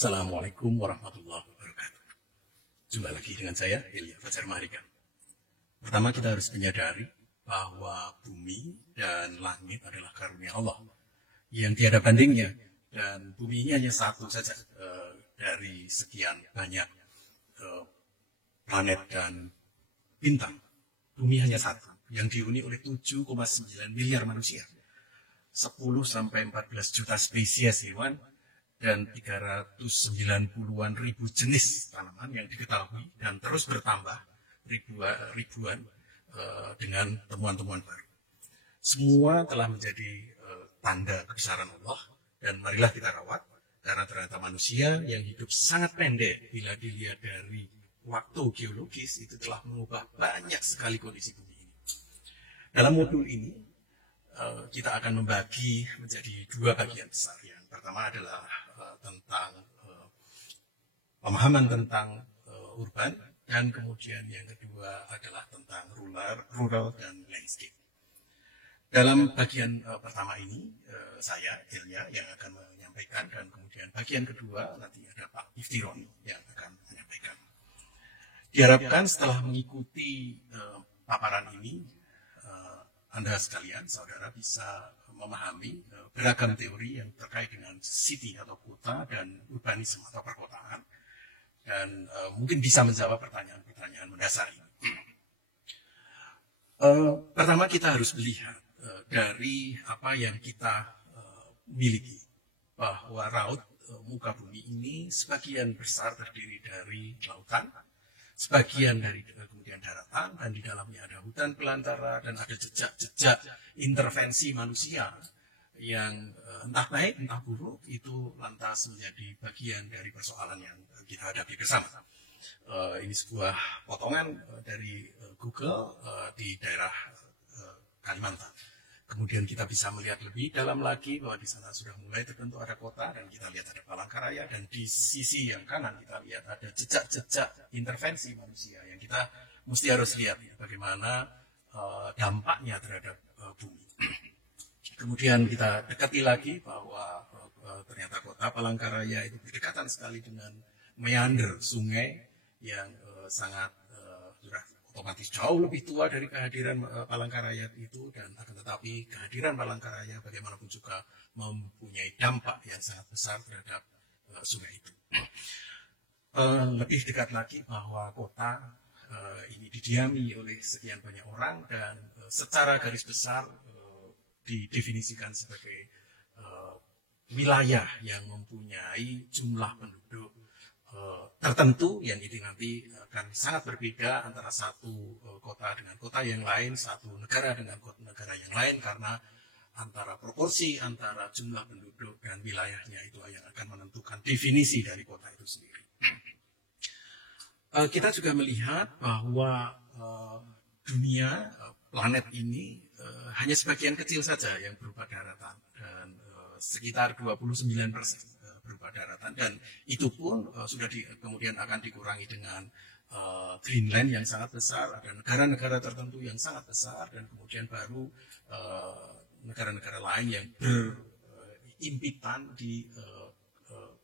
Assalamualaikum warahmatullahi wabarakatuh. Jumpa lagi dengan saya, Ilya Fajar Maharikan. Pertama, kita harus menyadari bahwa bumi dan langit adalah karunia Allah yang tiada bandingnya. Dan bumi ini hanya satu saja dari sekian banyak planet dan bintang. Bumi hanya satu yang dihuni oleh 7,9 miliar manusia, 10-14 juta spesies hewan, dan 390-an ribu jenis tanaman yang diketahui dan terus bertambah ribuan dengan temuan-temuan baru. Semua telah menjadi tanda kebesaran Allah, dan marilah kita rawat, karena ternyata manusia yang hidup sangat pendek bila dilihat dari waktu geologis itu telah mengubah banyak sekali kondisi bumi ini. Dalam modul ini kita akan membagi menjadi dua bagian besar. Yang pertama adalah tentang pemahaman tentang urban, dan kemudian yang kedua adalah tentang rural dan landscape. Dalam bagian pertama ini saya, Ilya, yang akan menyampaikan, dan kemudian bagian kedua nanti ada Pak Iftironi yang akan menyampaikan. Diharapkan setelah mengikuti paparan ini, Anda sekalian, saudara, bisa memahami beragam teori yang terkait dengan city atau kota dan urbanisme atau perkotaan, dan mungkin bisa menjawab pertanyaan-pertanyaan mendasar ini. Pertama, kita harus melihat dari apa yang kita miliki, bahwa raut muka bumi ini sebagian besar terdiri dari lautan, sebagian dari kemudian daratan, dan di dalamnya ada hutan belantara, dan ada jejak-jejak intervensi manusia yang entah baik entah buruk itu lantas menjadi bagian dari persoalan yang kita hadapi bersama. Ini sebuah potongan dari Google di daerah Kalimantan. Kemudian kita bisa melihat lebih dalam lagi bahwa di sana sudah mulai terbentuk ada kota, dan kita lihat ada Palangkaraya, dan di sisi yang kanan kita lihat ada jejak-jejak intervensi manusia yang kita mesti harus lihat bagaimana dampaknya terhadap bumi. Kemudian kita dekati lagi bahwa ternyata kota Palangkaraya itu berdekatan sekali dengan meander sungai yang sangat sudah otomatis jauh lebih tua dari kehadiran Palangkaraya itu, dan akan tetapi kehadiran Palangkaraya bagaimanapun juga mempunyai dampak yang sangat besar terhadap sungai itu. Lebih dekat lagi bahwa kota ini didiami oleh sekian banyak orang, dan secara garis besar didefinisikan sebagai wilayah yang mempunyai jumlah penduduk tertentu, yang ini nanti akan sangat berbeda antara satu kota dengan kota yang lain, satu negara dengan negara yang lain, karena antara proporsi antara jumlah penduduk dan wilayahnya itu yang akan menentukan definisi dari kota itu sendiri. Kita juga melihat bahwa dunia, planet ini hanya sebagian kecil saja yang berupa daratan, dan sekitar 29% berupa daratan, dan itu pun sudah kemudian akan dikurangi dengan Greenland yang sangat besar, ada negara-negara tertentu yang sangat besar, dan kemudian baru negara-negara lain yang berimpitan di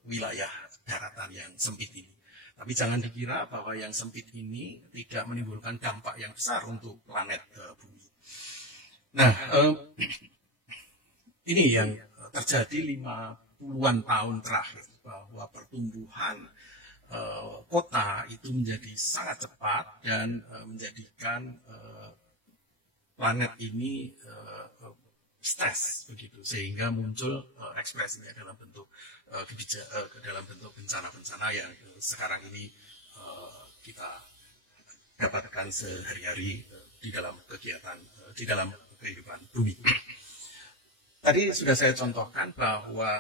wilayah daratan yang sempit ini. Tapi jangan dikira bahwa yang sempit ini tidak menimbulkan dampak yang besar untuk planet bumi. Nah, ini yang terjadi 50-an tahun terakhir, bahwa pertumbuhan kota itu menjadi sangat cepat dan menjadikan planet ini stres begitu, sehingga muncul ekspresinya dalam bentuk bencana-bencana yang sekarang ini kita dapatkan sehari-hari di dalam kegiatan, di dalam kehidupan bumi. Tadi sudah saya contohkan bahwa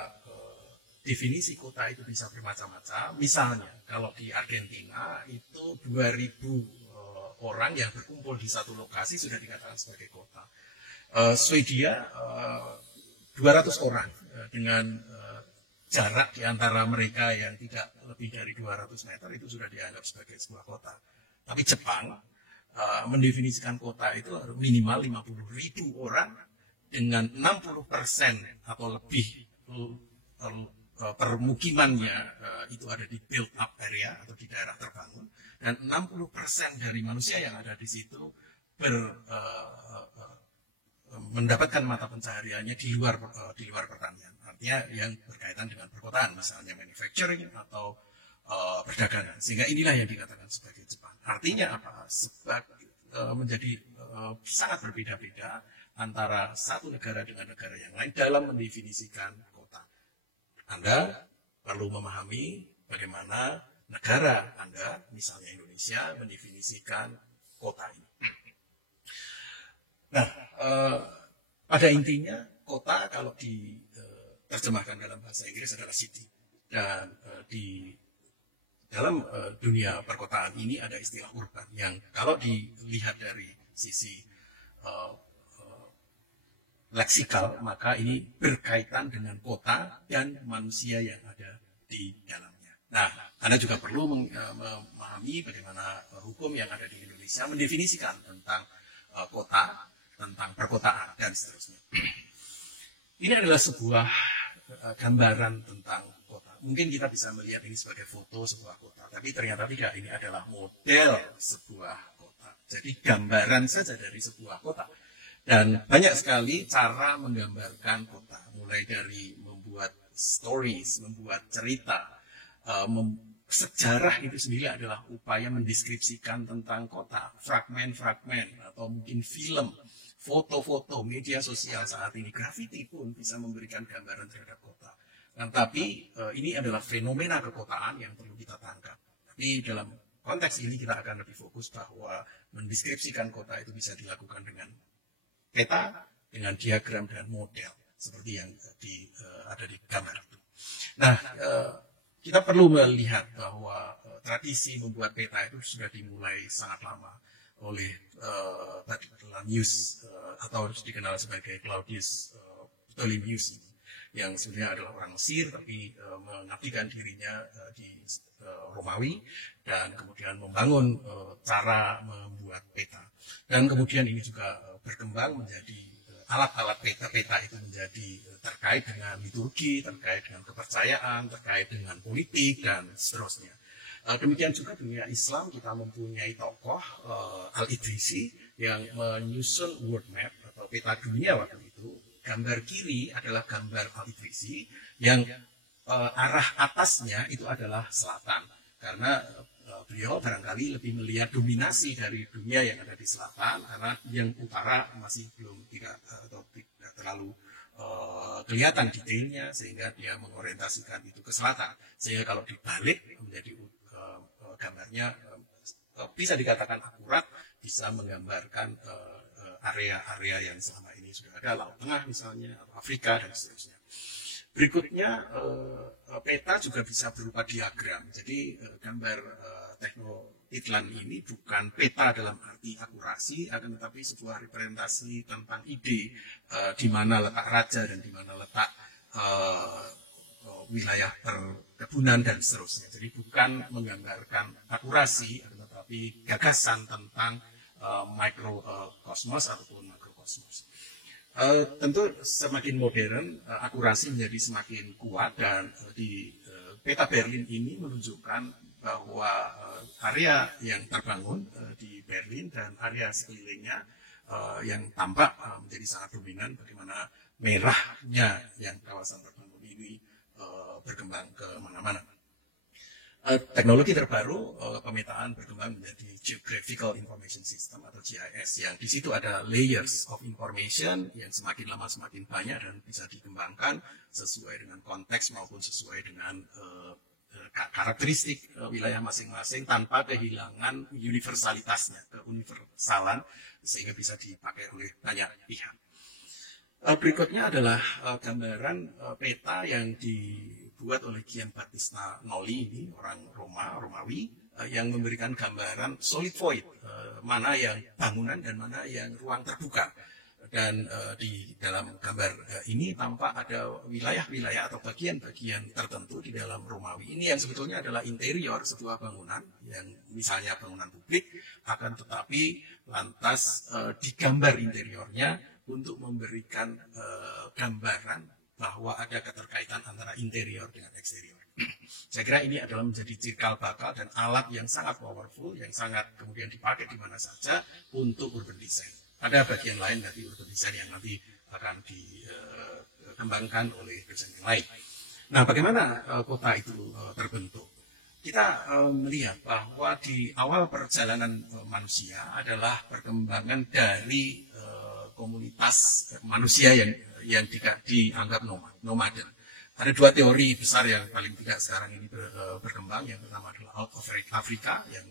definisi kota itu bisa bermacam-macam. Misalnya, kalau di Argentina itu 2.000 orang yang berkumpul di satu lokasi sudah dikatakan sebagai kota. Swedia 200 orang dengan jarak di antara mereka yang tidak lebih dari 200 meter itu sudah dianggap sebagai sebuah kota. Tapi Jepang mendefinisikan kota itu minimal 50.000 orang dengan 60% atau lebih permukimannya itu ada di build up area atau di daerah terbangun, dan 60% dari manusia yang ada di situ mendapatkan mata pencahariannya di luar pertanian. Artinya yang berkaitan dengan perkotaan, misalnya manufacturing atau perdagangan. Sehingga inilah yang dikatakan sebagai Jepang. Artinya apa? Menjadi sangat berbeda-beda antara satu negara dengan negara yang lain dalam mendefinisikan kota. Anda perlu memahami bagaimana negara Anda, misalnya Indonesia, mendefinisikan kota ini. Nah, pada intinya kota kalau diterjemahkan dalam bahasa Inggris adalah city. Dan di dalam dunia perkotaan ini ada istilah urban yang kalau dilihat dari sisi leksikal, maka ini berkaitan dengan kota dan manusia yang ada di dalamnya. Nah, Anda juga perlu memahami bagaimana hukum yang ada di Indonesia mendefinisikan tentang kota, tentang perkotaan, dan seterusnya. Ini adalah sebuah gambaran tentang kota. Mungkin kita bisa melihat ini sebagai foto sebuah kota, tapi ternyata tidak. Ini adalah model sebuah kota. Jadi gambaran saja dari sebuah kota. Dan banyak sekali cara menggambarkan kota, mulai dari membuat stories, membuat cerita, sejarah itu sendiri adalah upaya mendeskripsikan tentang kota, fragmen-fragmen atau mungkin film, foto-foto, media sosial saat ini, grafiti pun bisa memberikan gambaran terhadap kota. Nah, tapi ini adalah fenomena kekotaan yang perlu kita tangkap. Tapi dalam konteks ini kita akan lebih fokus bahwa mendeskripsikan kota itu bisa dilakukan dengan peta, dengan diagram dan model seperti yang ada di gambar itu. Nah, kita perlu melihat bahwa tradisi membuat peta itu sudah dimulai sangat lama oleh Ptolemaios atau dikenal sebagai Claudius Ptolemaios, yang sebenarnya adalah orang Mesir tapi mengabdikan dirinya di Romawi dan kemudian membangun cara membuat peta. Dan kemudian ini juga berkembang menjadi alat-alat peta itu menjadi terkait dengan liturgi, terkait dengan kepercayaan, terkait dengan politik, dan seterusnya. Demikian juga dunia Islam, kita mempunyai tokoh Al-Idrisi yang menyusun world map atau peta dunia waktu itu. Gambar kiri adalah gambar Al-Idrisi yang arah atasnya itu adalah selatan. Karena beliau barangkali lebih melihat dominasi dari dunia yang ada di selatan, karena yang utara masih belum tidak terlalu kelihatan detailnya, sehingga dia mengorientasikan itu ke selatan. Sehingga kalau dibalik menjadi gambarnya bisa dikatakan akurat, bisa menggambarkan area-area yang selama ini sudah ada, Laut Tengah misalnya, Afrika, dan seterusnya. Berikutnya, peta juga bisa berupa diagram. Jadi gambar Tenochtitlan ini bukan peta dalam arti akurasi, akan tetapi sebuah representasi tentang ide di mana letak raja dan di mana letak wilayah perkebunan dan seterusnya. Jadi bukan menggambarkan akurasi, akan tetapi gagasan tentang mikrokosmos ataupun makrokosmos. Tentu semakin modern, akurasi menjadi semakin kuat, dan di peta Berlin ini menunjukkan bahwa area yang terbangun di Berlin dan area sekelilingnya yang tampak menjadi sangat dominan, bagaimana merahnya yang kawasan terbangun ini berkembang ke mana-mana. Teknologi terbaru, pemetaan berkembang menjadi Geographical Information System atau GIS, yang di situ ada layers of information yang semakin lama semakin banyak dan bisa dikembangkan sesuai dengan konteks maupun sesuai dengan karakteristik wilayah masing-masing tanpa kehilangan universalitasnya, keuniversalan, sehingga bisa dipakai oleh banyak pihak. Berikutnya adalah gambaran peta yang dibuat oleh Gian Battista Noli, ini orang Romawi, yang memberikan gambaran solid void, mana yang bangunan dan mana yang ruang terbuka. Dan di dalam gambar ini tampak ada wilayah-wilayah atau bagian-bagian tertentu di dalam Romawi ini yang sebetulnya adalah interior sebuah bangunan, yang misalnya bangunan publik, akan tetapi lantas digambar interiornya untuk memberikan gambaran bahwa ada keterkaitan antara interior dengan eksterior. Saya kira ini adalah menjadi cikal bakal dan alat yang sangat powerful, yang sangat kemudian dipakai di mana saja untuk urban design. Ada bagian lain dari urban design yang nanti akan dikembangkan oleh dosen yang lain. Nah, bagaimana kota itu terbentuk? Kita melihat bahwa di awal perjalanan manusia adalah perkembangan dari komunitas manusia yang dianggap nomaden. Ada dua teori besar yang paling tidak sekarang ini berkembang. Yang pertama adalah out of Africa, yang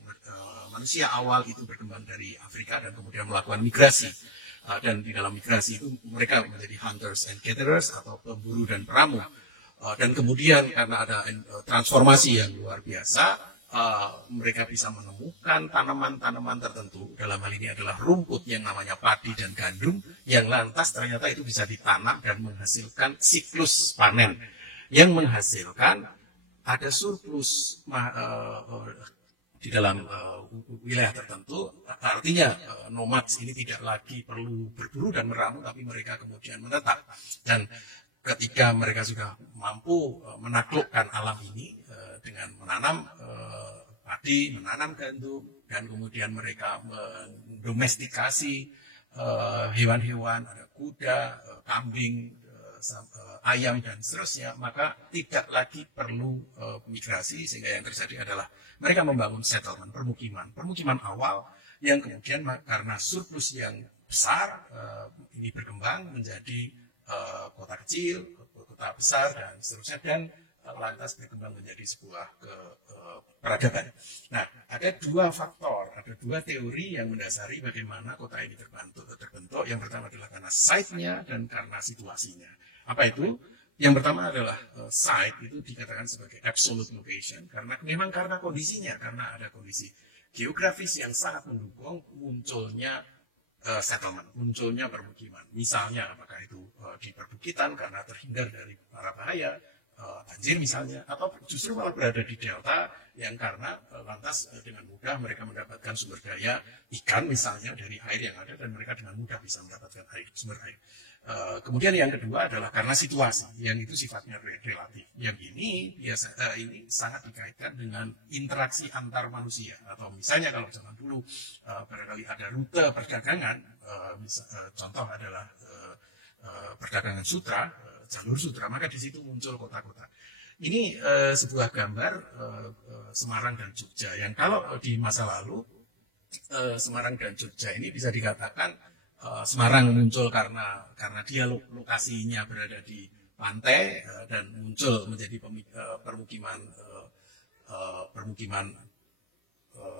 manusia awal itu berkembang dari Afrika dan kemudian melakukan migrasi. Dan di dalam migrasi itu mereka menjadi hunters and gatherers atau pemburu dan peramu. Dan kemudian karena ada transformasi yang luar biasa, mereka bisa menemukan tanaman-tanaman tertentu. Dalam hal ini adalah rumput yang namanya padi dan gandum, yang lantas ternyata itu bisa ditanam dan menghasilkan siklus panen, yang menghasilkan ada surplus di dalam wilayah tertentu. Artinya nomads ini tidak lagi perlu berburu dan meramu, tapi mereka kemudian menetap. Dan ketika mereka sudah mampu menaklukkan alam ini dengan menanam padi, menanam gandum, dan kemudian mereka mendomestikasi hewan-hewan, ada kuda, kambing, ayam, dan seterusnya, maka tidak lagi perlu migrasi, sehingga yang terjadi adalah mereka membangun settlement, permukiman awal, yang kemudian karena surplus yang besar, ini berkembang menjadi kota kecil, kota besar, dan seterusnya, dan lantas berkembang menjadi sebuah peradaban. Nah, ada dua faktor, ada dua teori yang mendasari bagaimana kota ini terbentuk. Yang pertama adalah karena site-nya dan karena situasinya. Apa itu? Yang pertama adalah site itu dikatakan sebagai absolute location, karena memang karena kondisinya, karena ada kondisi geografis yang sangat mendukung munculnya settlement, munculnya permukiman. Misalnya apakah itu di perbukitan karena terhindar dari para bahaya, banjir misalnya, atau justru malah berada di delta yang karena lantas dengan mudah mereka mendapatkan sumber daya ikan misalnya dari air yang ada, dan mereka dengan mudah bisa mendapatkan sumber air. Kemudian yang kedua adalah karena situasi yang itu sifatnya relatif. Yang ini ini sangat dikaitkan dengan interaksi antar manusia, atau misalnya kalau zaman dulu barangkali ada rute perdagangan, contoh adalah perdagangan sutra, jalur sutra, maka di situ muncul kota-kota. Ini sebuah gambar Semarang dan Jogja, yang kalau di masa lalu Semarang dan Jogja ini bisa dikatakan Semarang muncul karena dia lokasinya berada di pantai dan muncul menjadi permukiman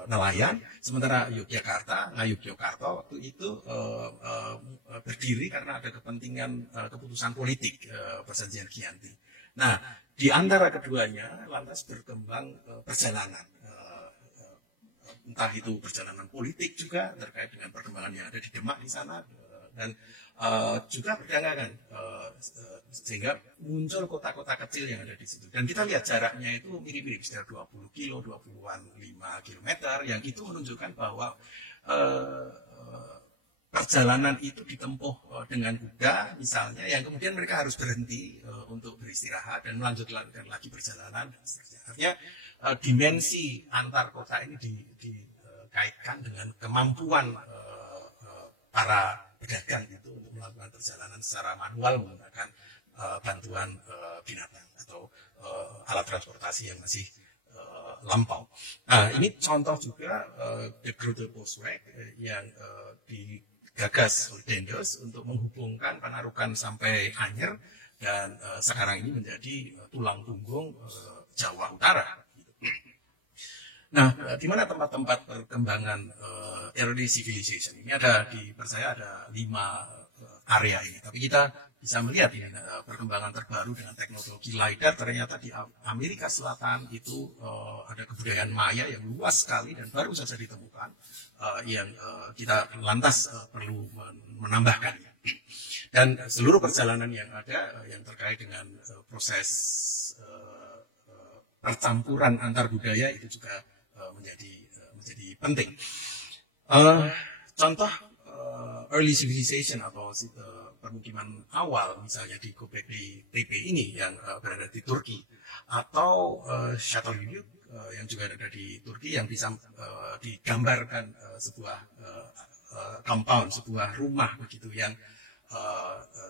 nelayan, sementara Yogyakarta, Ngayogyakarta waktu itu berdiri karena ada kepentingan keputusan politik perjanjian Giyanti. Nah, di antara keduanya lantas berkembang perjalanan, entah itu perjalanan politik juga terkait dengan perkembangan yang ada di Demak di sana, dan juga perdagangan, sehingga muncul kota-kota kecil yang ada di situ. Dan kita lihat jaraknya itu mirip-mirip, sekitar 20 kilo, 20-an 5 kilometer, yang itu menunjukkan bahwa perjalanan itu ditempuh dengan kuda misalnya, yang kemudian mereka harus berhenti untuk beristirahat dan melanjutkan lagi perjalanan. Artinya dimensi antar kota ini dikaitkan dengan kemampuan para pedagang itu untuk melakukan perjalanan secara manual menggunakan bantuan binatang atau alat transportasi yang masih lampau. Nah, ini contoh juga The Grote Postweg yang digagas oleh Daendels untuk menghubungkan Panarukan sampai Anyer, dan sekarang ini menjadi tulang punggung Jawa Utara. Nah, di mana tempat-tempat perkembangan early civilization ini ada percaya ada 5 area ini. Tapi kita bisa melihat ini perkembangan terbaru dengan teknologi LiDAR. Ternyata di Amerika Selatan itu ada kebudayaan Maya yang luas sekali dan baru saja ditemukan, yang kita lantas perlu menambahkannya. Dan seluruh perjalanan yang ada yang terkait dengan proses percampuran antar budaya itu juga menjadi penting. Contoh early civilization atau permukiman awal, misalnya di Göbekli Tepe ini yang berada di Turki, atau Çatalhöyük yang juga ada di Turki, yang bisa digambarkan sebuah compound, sebuah rumah begitu yang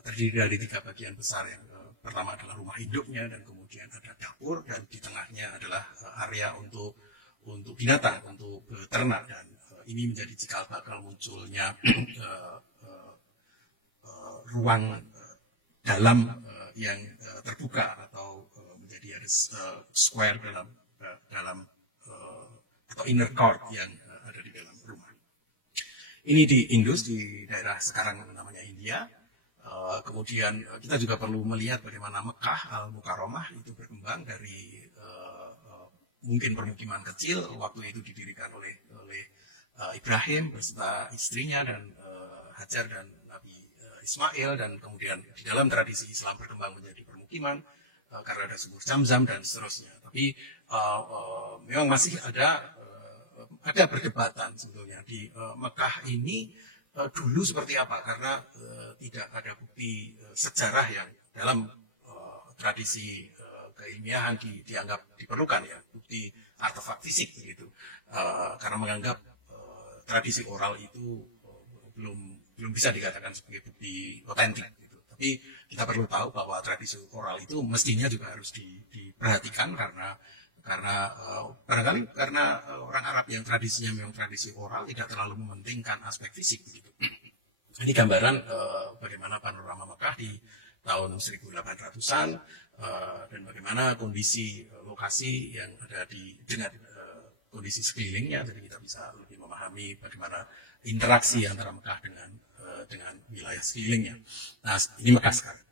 terdiri dari 3 bagian besar. Yang pertama adalah rumah hidupnya, dan kemudian ada dapur, dan di tengahnya adalah area untuk binatang, untuk beternak, dan ini menjadi cikal bakal munculnya ruang dalam yang terbuka, atau menjadi ada square dalam atau inner court yang ada di dalam rumah. Ini di Indus, di daerah sekarang namanya India. Kemudian kita juga perlu melihat bagaimana Mekah Al-Mukarramah itu berkembang dari mungkin permukiman kecil, waktu itu didirikan oleh Ibrahim beserta istrinya dan Hajar dan Nabi Ismail, dan kemudian di dalam tradisi Islam berkembang menjadi permukiman karena ada sumur Zam-Zam dan seterusnya. Tapi memang masih ada perdebatan sebetulnya di Mekah ini dulu seperti apa, karena tidak ada bukti sejarah yang dalam tradisi keilmiahan dianggap diperlukan, ya, bukti artefak fisik begitu, karena menganggap tradisi oral itu belum bisa dikatakan sebagai bukti otentik gitu. Tapi kita perlu tahu bahwa tradisi oral itu mestinya juga harus diperhatikan, karena barangkali karena orang Arab yang tradisinya memang tradisi oral tidak terlalu mementingkan aspek fisik begitu. Ini gambaran bagaimana panorama Mekah di tahun 1800-an dan bagaimana kondisi lokasi yang ada dengan kondisi sekelilingnya, jadi kita bisa lebih memahami bagaimana interaksi antara Mekah dengan wilayah sekelilingnya. Nah, ini Mekah sekarang.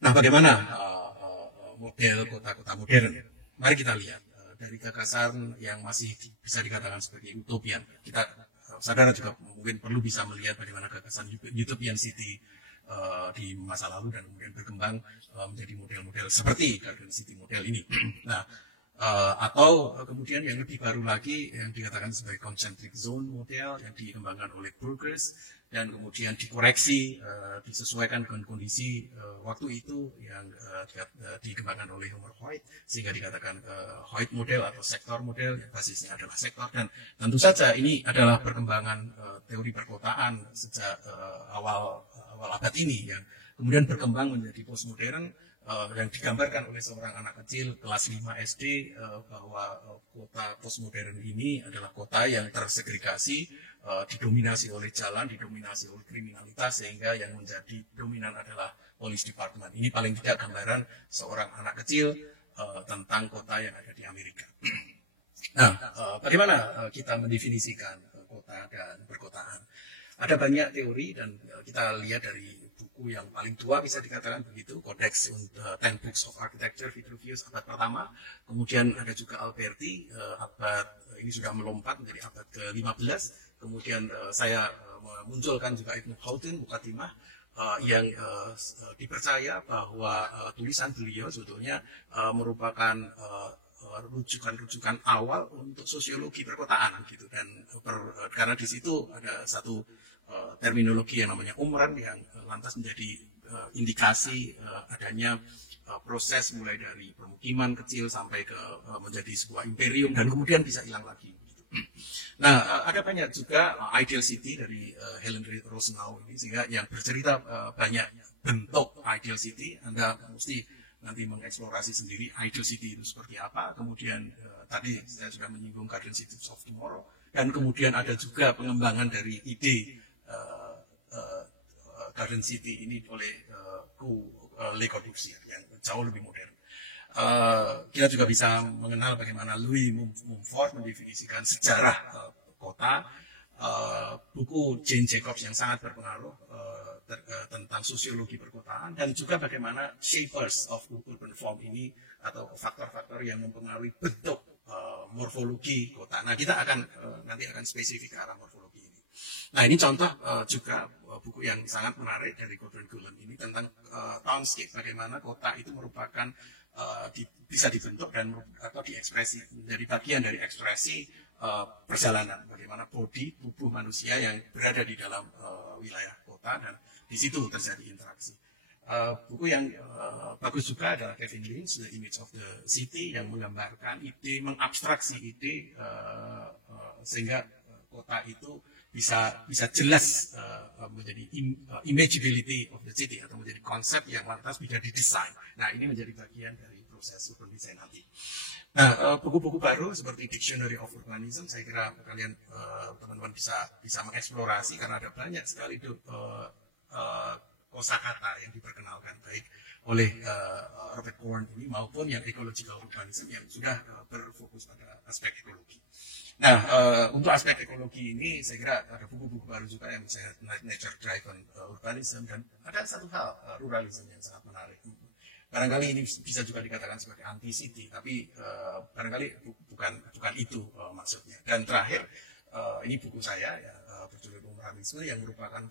Nah, bagaimana model kota-kota modern? Mari kita lihat dari gagasan yang masih bisa dikatakan sebagai utopian. Kita saudara juga mungkin perlu bisa melihat bagaimana gagasan utopian city di masa lalu dan kemudian berkembang menjadi model-model seperti Garden City model ini. Nah, atau kemudian yang lebih baru lagi yang dikatakan sebagai concentric zone model yang dikembangkan oleh Burgers, dan kemudian dikoreksi, disesuaikan dengan kondisi waktu itu yang dikembangkan oleh Homer Hoyt, sehingga dikatakan Hoyt model atau sektor model, yang basisnya adalah sektor. Dan tentu saja ini adalah perkembangan teori perkotaan sejak awal abad ini, yang kemudian berkembang menjadi postmodern, yang digambarkan oleh seorang anak kecil kelas 5 SD bahwa kota postmodern ini adalah kota yang tersegregasi, didominasi oleh jalan, didominasi oleh kriminalitas, sehingga yang menjadi dominan adalah police department. Ini paling tidak gambaran seorang anak kecil tentang kota yang ada di Amerika. Nah, bagaimana kita mendefinisikan kota dan perkotaan? Ada banyak teori, dan kita lihat dari buku yang paling tua bisa dikatakan begitu, Codex und 10 Books of Architecture, Vitruvius abad pertama. Kemudian ada juga Alberti, ini sudah melompat menjadi abad ke-15. Kemudian saya memunculkan juga Ibn Khaldun, Muqaddimah, yang dipercaya bahwa tulisan beliau sebetulnya merupakan rujukan awal untuk sosiologi perkotaan gitu, dan karena di situ ada satu terminologi yang namanya umran yang lantas menjadi indikasi adanya proses mulai dari permukiman kecil sampai ke menjadi sebuah imperium dan kemudian bisa hilang lagi. Nah, ada banyak juga Ideal City dari Helen Rosenau ini, sehingga yang bercerita banyak bentuk Ideal City. Anda mesti nanti mengeksplorasi sendiri Ideal City itu seperti apa. Kemudian tadi saya sudah menyinggung Garden City of Tomorrow, dan kemudian ada juga pengembangan dari ide Garden City ini oleh Le Corbusier yang jauh lebih modern. Kita juga bisa mengenal bagaimana Louis Mumford mendefinisikan sejarah kota, buku Jane Jacobs yang sangat berpengaruh tentang sosiologi perkotaan, dan juga bagaimana shapers of urban form ini atau faktor-faktor yang mempengaruhi bentuk morfologi kota. Nah, kita nanti akan spesifik ke arah morfologi ini. Nah, ini contoh juga buku yang sangat menarik dari Gordon Gulen ini tentang townscape, bagaimana kota itu merupakan bisa dibentuk dan atau diekspresi menjadi bagian dari ekspresi perjalanan, bagaimana tubuh manusia yang berada di dalam wilayah kota, dan di situ terjadi interaksi. Buku yang bagus juga adalah Kevin Lynch, The Image of the City, yang menggambarkan ide, mengabstraksi ide sehingga kota itu bisa jelas menjadi imageability of the city, atau menjadi konsep yang lantas bisa didesain. Nah, ini menjadi bagian dari proses urban design nanti. Nah, buku-buku baru seperti Dictionary of Urbanism, saya kira kalian teman-teman bisa mengeksplorasi, karena ada banyak sekali kosakata yang diperkenalkan baik oleh Robert Cohen ini maupun yang ecological urbanism yang sudah berfokus pada aspek ekologi. Nah, untuk aspek ekologi ini saya kira ada buku-buku baru juga yang saya nature driven urbanism, dan ada satu hal ruralism yang sangat menarik. Barangkali ini bisa juga dikatakan sebagai anti city, tapi barangkali bukan itu maksudnya. Dan terakhir ini buku saya ya, berjudul Ruralisme, yang merupakan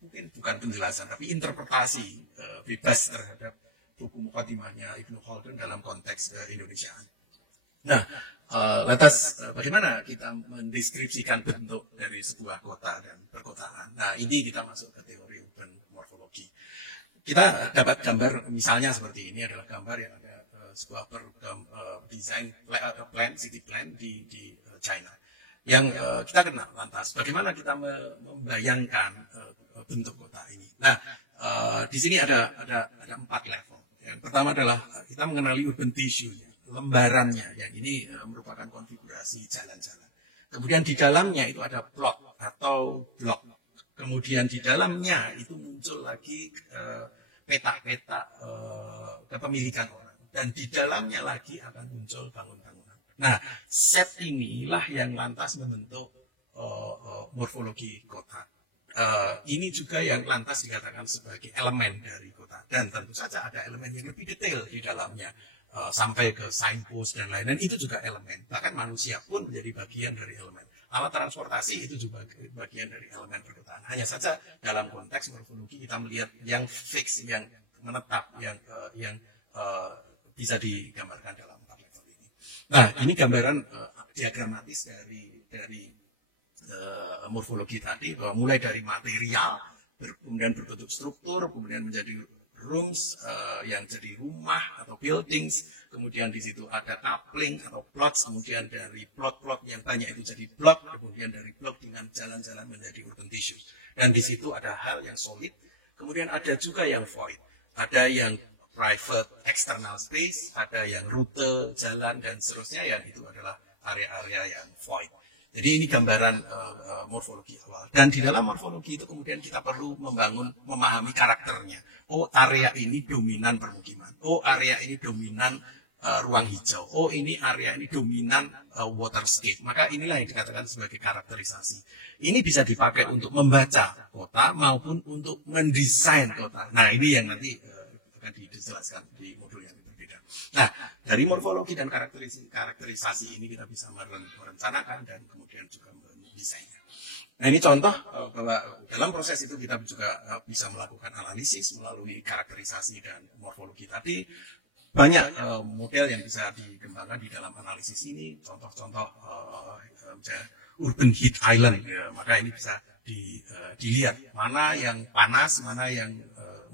mungkin bukan penjelasan tapi interpretasi bebas terhadap buku Muqaddimahnya Ibnu Khaldun dalam konteks Indonesiaan. Nah, lantas bagaimana kita mendeskripsikan bentuk dari sebuah kota dan perkotaan? Nah, ini kita masuk ke teori urban morfologi. Kita dapat gambar misalnya seperti ini, adalah gambar yang ada sebuah program desain plan, city plan di China. Yang kita kenal lantas bagaimana kita membayangkan bentuk kota ini. Nah, di sini ada 4 level. Yang pertama adalah kita mengenali urban tissue-nya, lembarannya, yang ini merupakan konfigurasi jalan-jalan. Kemudian di dalamnya itu ada plot atau blok. Kemudian di dalamnya itu muncul lagi peta-peta kepemilikan orang. Dan di dalamnya lagi akan muncul bangunan-bangunan. Nah, set inilah yang lantas membentuk morfologi kota. Ini juga yang lantas dikatakan sebagai elemen dari kota. Dan tentu saja ada elemen yang lebih detail di dalamnya. Sampai ke signpost dan lain-lain, itu juga elemen. Bahkan manusia pun menjadi bagian dari elemen. Alat transportasi itu juga bagian dari elemen perkotaan. Hanya saja dalam konteks morfologi kita melihat yang fix, yang menetap, yang bisa digambarkan dalam 4 level ini. Nah, ini gambaran diagramatis dari morfologi tadi, bahwa mulai dari material, kemudian berbentuk struktur, kemudian menjadi rooms yang jadi rumah atau buildings, kemudian di situ ada coupling atau plots, kemudian dari plot-plot yang banyak itu jadi blok, kemudian dari blok dengan jalan-jalan menjadi urban tissue. Dan di situ ada hal yang solid, kemudian ada juga yang void, ada yang private external space, ada yang rute jalan dan seterusnya, yang itu adalah area-area yang void. Jadi ini gambaran morfologi awal. Dan di dalam morfologi itu kemudian kita perlu memahami karakternya. Oh, area ini dominan permukiman. Oh, area ini dominan ruang hijau. Oh, ini area ini dominan waterscape. Maka inilah yang dikatakan sebagai karakterisasi. Ini bisa dipakai untuk membaca kota maupun untuk mendesain kota. Nah, ini yang nanti akan dijelaskan di modul yang berbeda. Nah, dari morfologi dan karakterisasi ini kita bisa merencanakan dan kemudian juga mendesainnya. Nah, ini contoh bahwa dalam proses itu kita juga bisa melakukan analisis melalui karakterisasi dan morfologi tadi. Banyak model yang bisa dikembangkan di dalam analisis ini. Contoh-contoh urban heat island, ya. Maka ini bisa dilihat mana yang panas, mana yang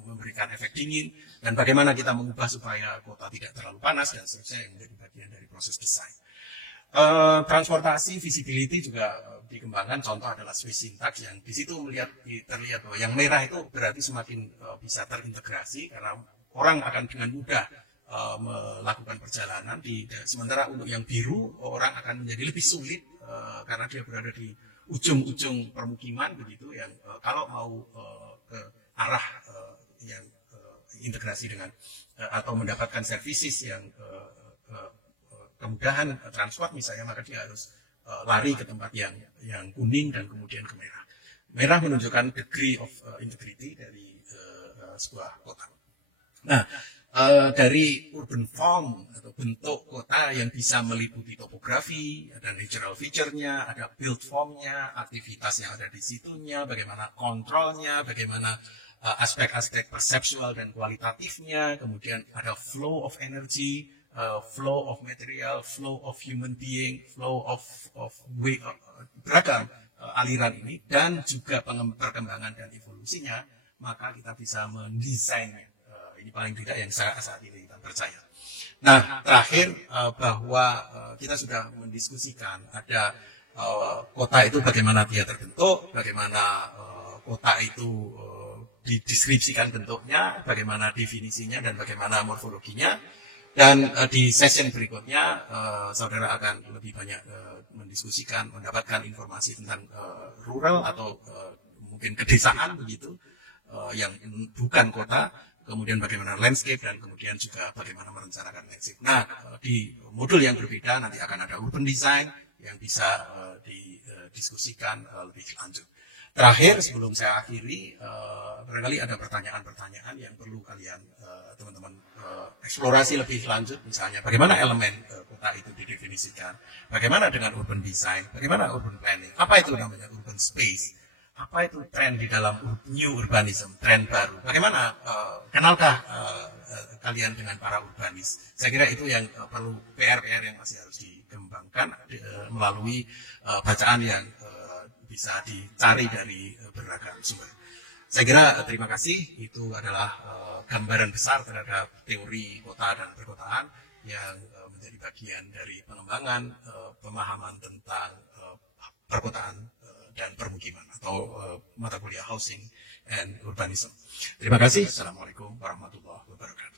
memberikan efek dingin, dan bagaimana kita mengubah supaya kota tidak terlalu panas dan seterusnya, yang menjadi bagian dari proses desain. Transportasi, visibility juga dikembangkan. Contoh adalah Swiss Syntax, yang di situ terlihat bahwa yang merah itu berarti semakin bisa terintegrasi karena orang akan dengan mudah melakukan perjalanan. Sementara untuk yang biru orang akan menjadi lebih sulit karena dia berada di ujung-ujung permukiman begitu, yang kalau mau ke arah yang integrasi dengan atau mendapatkan services yang kemudahan transport misalnya, maka dia harus lari ke tempat yang kuning dan kemudian ke merah. Merah menunjukkan degree of integrity dari sebuah kota. Nah, dari urban form atau bentuk kota yang bisa meliputi topografi, ada natural feature-nya, ada build form-nya, aktivitas yang ada di situnya, bagaimana kontrolnya, bagaimana aspek-aspek perseptual dan kualitatifnya, kemudian ada flow of energy, flow of material, flow of human being, flow of way, beragam aliran ini, dan juga perkembangan dan evolusinya, maka kita bisa mendesainnya. Ini paling tidak yang saat ini kita percaya. Nah, terakhir bahwa kita sudah mendiskusikan ada kota itu bagaimana dia terbentuk, bagaimana kota itu dideskripsikan bentuknya, bagaimana definisinya, dan bagaimana morfologinya. Dan di session berikutnya, saudara akan lebih banyak mendiskusikan, mendapatkan informasi tentang rural atau mungkin kedesaan begitu, yang bukan kota, kemudian bagaimana landscape, dan kemudian juga bagaimana merencanakan landscape. Nah, di modul yang berbeda nanti akan ada urban design yang bisa didiskusikan lebih lanjut. Terakhir, sebelum saya akhiri, barangkali ada pertanyaan-pertanyaan yang perlu kalian, teman-teman, eksplorasi lebih lanjut. Misalnya, bagaimana elemen kota itu didefinisikan? Bagaimana dengan urban design? Bagaimana urban planning? Apa itu namanya urban space? Apa itu tren di dalam new urbanism, tren baru? Bagaimana, kenalkah kalian dengan para urbanis? Saya kira itu yang perlu PR-PR yang masih harus dikembangkan melalui bacaan yang bisa dicari dari beragam sumber. Saya kira terima kasih, itu adalah gambaran besar terhadap teori kota dan perkotaan yang menjadi bagian dari pengembangan pemahaman tentang perkotaan dan permukiman atau mata kuliah housing and urbanism. Terima kasih. Assalamualaikum warahmatullahi wabarakatuh.